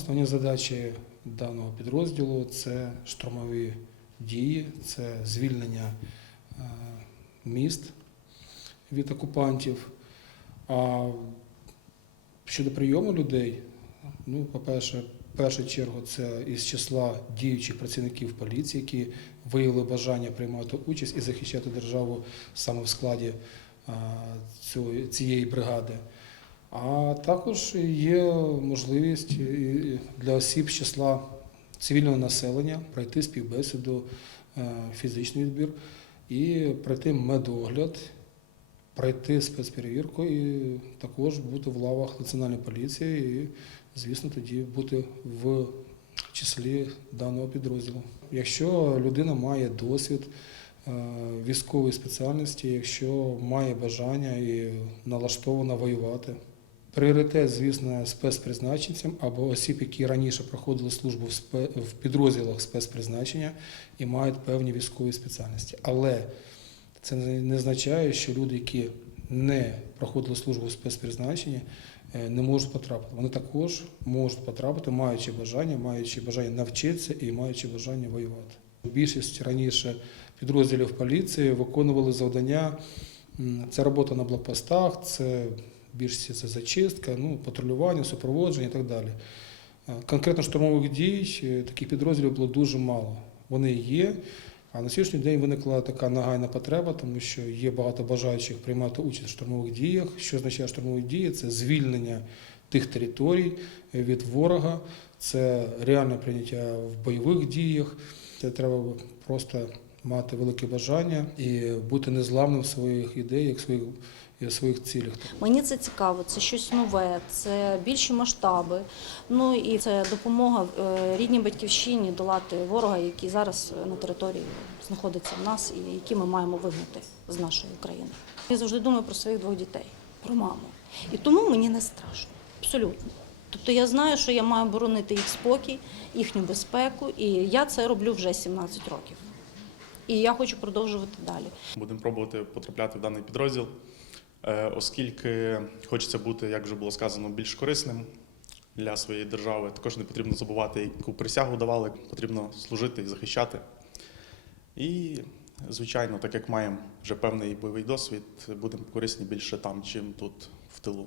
Основні задачі даного підрозділу це штурмові дії, це звільнення е, міст від окупантів. А щодо прийому людей, ну, по-перше, в першу чергу це із числа діючих працівників поліції, які виявили бажання приймати участь і захищати державу саме в складі цієї бригади. А також є можливість для осіб з числа цивільного населення пройти співбесіду, е, фізичний відбір і пройти медогляд, пройти спецперевірку і також бути в лавах національної поліції і, звісно, тоді бути в числі даного підрозділу. Якщо людина має досвід е, військової спеціальності, якщо має бажання і налаштована воювати. Пріоритет, звісно, спецпризначенцям або осіб, які раніше проходили службу в спе- в підрозділах спецпризначення і мають певні військові спеціальності. Але це не означає, що люди, які не проходили службу в спецпризначенні, е, не можуть потрапити. Вони також можуть потрапити, маючи бажання, маючи бажання навчитися і маючи бажання воювати. Більшість раніше підрозділів поліції виконували завдання. Це робота на блокпостах, це більшість це зачистка, ну, патрулювання, супроводження і так далі. Е, Конкретно штурмових дій е, таких підрозділів було дуже мало. Вони є. А на сьогоднішній день виникла така нагальна потреба, тому що є багато бажаючих приймати участь в штурмових діях. Що означає штурмові дії? Це звільнення тих територій е, від ворога, це реальне прийняття в бойових діях. Це треба просто мати велике бажання і бути незламним в своїх ідеях, в своїх, і в своїх цілях. Мені це цікаво, це щось нове, це більші масштаби. Ну і це допомога е, рідній батьківщині долати ворога, який зараз е, на території знаходиться в нас, і які ми маємо вигнати з нашої країни. Я завжди думаю про своїх двох дітей, про маму. І тому мені не страшно, абсолютно. Тобто я знаю, що я маю боронити їх спокій, їхню безпеку, і я це роблю вже 17 років. І я хочу продовжувати далі. Будемо пробувати потрапляти в даний підрозділ, Е, оскільки хочеться бути, як вже було сказано, більш корисним для своєї держави, також не потрібно забувати, яку присягу давали, потрібно служити і захищати. І, звичайно, так як маємо вже певний бойовий досвід, будемо корисні більше там, чим тут в тилу.